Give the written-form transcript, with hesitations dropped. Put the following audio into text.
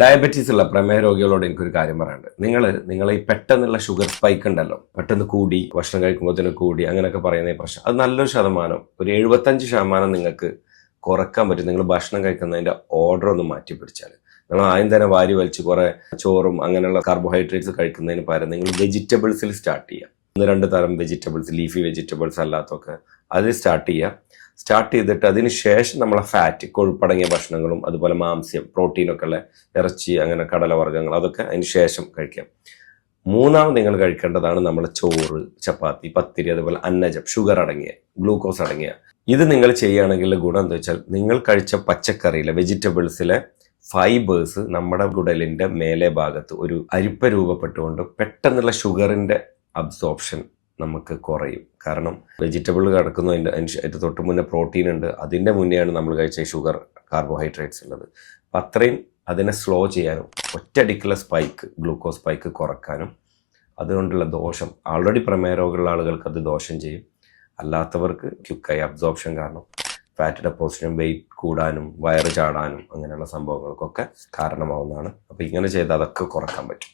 Diabetes ഉള്ള പ്രമേഹ രോഗികളോട് എനിക്കൊരു കാര്യം പറയാനുണ്ട്. നിങ്ങൾ ഈ പെട്ടെന്നുള്ള ഷുഗർ സ്പൈക്ക് ഉണ്ടല്ലോ, പെട്ടെന്ന് കൂടി ഭക്ഷണം കഴിക്കുമ്പോൾ തന്നെ കൂടി അങ്ങനെയൊക്കെ പറയുന്ന ഈ പ്രശ്നം, അത് നല്ലൊരു ശതമാനം, ഒരു 75% നിങ്ങൾക്ക് കുറക്കാൻ പറ്റും. നിങ്ങൾ ഭക്ഷണം കഴിക്കുന്നതിൻ്റെ ഓർഡർ ഒന്ന് മാറ്റി പിടിച്ചാൽ. നിങ്ങൾ ആദ്യം തന്നെ വാരി വലിച്ച് കുറേ ചോറും അങ്ങനെയുള്ള കാർബോഹൈഡ്രേറ്റ്സ് കഴിക്കുന്നതിന് പകരം നിങ്ങൾ വെജിറ്റബിൾസിൽ സ്റ്റാർട്ട് ചെയ്യുക. 1-2 തരം വെജിറ്റബിൾസ്, ലീഫി വെജിറ്റബിൾസ് അല്ലാത്തൊക്കെ അതിൽ സ്റ്റാർട്ട് ചെയ്യുക. സ്റ്റാർട്ട് ചെയ്തിട്ട് അതിന് ശേഷം നമ്മളെ ഫാറ്റ്, കൊഴുപ്പടങ്ങിയ ഭക്ഷണങ്ങളും അതുപോലെ മാംസ്യം, പ്രോട്ടീനൊക്കെ ഉള്ള ഇറച്ചി, അങ്ങനെ കടലവർഗ്ഗങ്ങൾ, അതൊക്കെ അതിന് ശേഷം കഴിക്കാം. മൂന്നാമത് നിങ്ങൾ കഴിക്കേണ്ടതാണ് നമ്മൾ ചോറ്, ചപ്പാത്തി, പത്തിരി, അതുപോലെ അന്നജം, ഷുഗർ അടങ്ങിയ, ഗ്ലൂക്കോസ് അടങ്ങിയ. ഇത് നിങ്ങൾ ചെയ്യുകയാണെങ്കിൽ ഗുണം എന്താ വെച്ചാൽ, നിങ്ങൾ കഴിച്ച പച്ചക്കറിയിലെ വെജിറ്റബിൾസിലെ ഫൈബേഴ്സ് നമ്മുടെ കുടലിൻ്റെ മേലെ ഭാഗത്ത് ഒരു അരിപ്പ രൂപപ്പെട്ടുകൊണ്ട് പെട്ടെന്നുള്ള ഷുഗറിൻ്റെ അബ്സോർപ്ഷൻ നമുക്ക് കുറയും. കാരണം വെജിറ്റബിൾ കിടക്കുന്നു, അതിൻ്റെ തൊട്ട് മുന്നേ പ്രോട്ടീൻ ഉണ്ട്, അതിൻ്റെ മുന്നെയാണ് നമ്മൾ കഴിച്ച ഷുഗർ, കാർബോഹൈഡ്രേറ്റ്സ് ഉള്ളത്. അപ്പം അത്രയും അതിനെ സ്ലോ ചെയ്യാനും ഒറ്റയടിക്കുള്ള സ്പൈക്ക്, ഗ്ലൂക്കോസ് സ്പൈക്ക് കുറക്കാനും അതുകൊണ്ടുള്ള ദോഷം, ആൾറെഡി പ്രമേഹ രോഗമുള്ള ആളുകൾക്ക് അത് ദോഷം ചെയ്യും. അല്ലാത്തവർക്ക് ക്വിക്കായി അബ്സോർപ്ഷൻ കാരണം ഫാറ്റ് ഡെപ്പോസിഷനും വെയിറ്റ് കൂടാനും വയറ് ചാടാനും അങ്ങനെയുള്ള സംഭവങ്ങൾക്കൊക്കെ കാരണമാവുന്നതാണ്. അപ്പോൾ ഇങ്ങനെ ചെയ്താൽ അതൊക്കെ കുറക്കാൻ പറ്റും.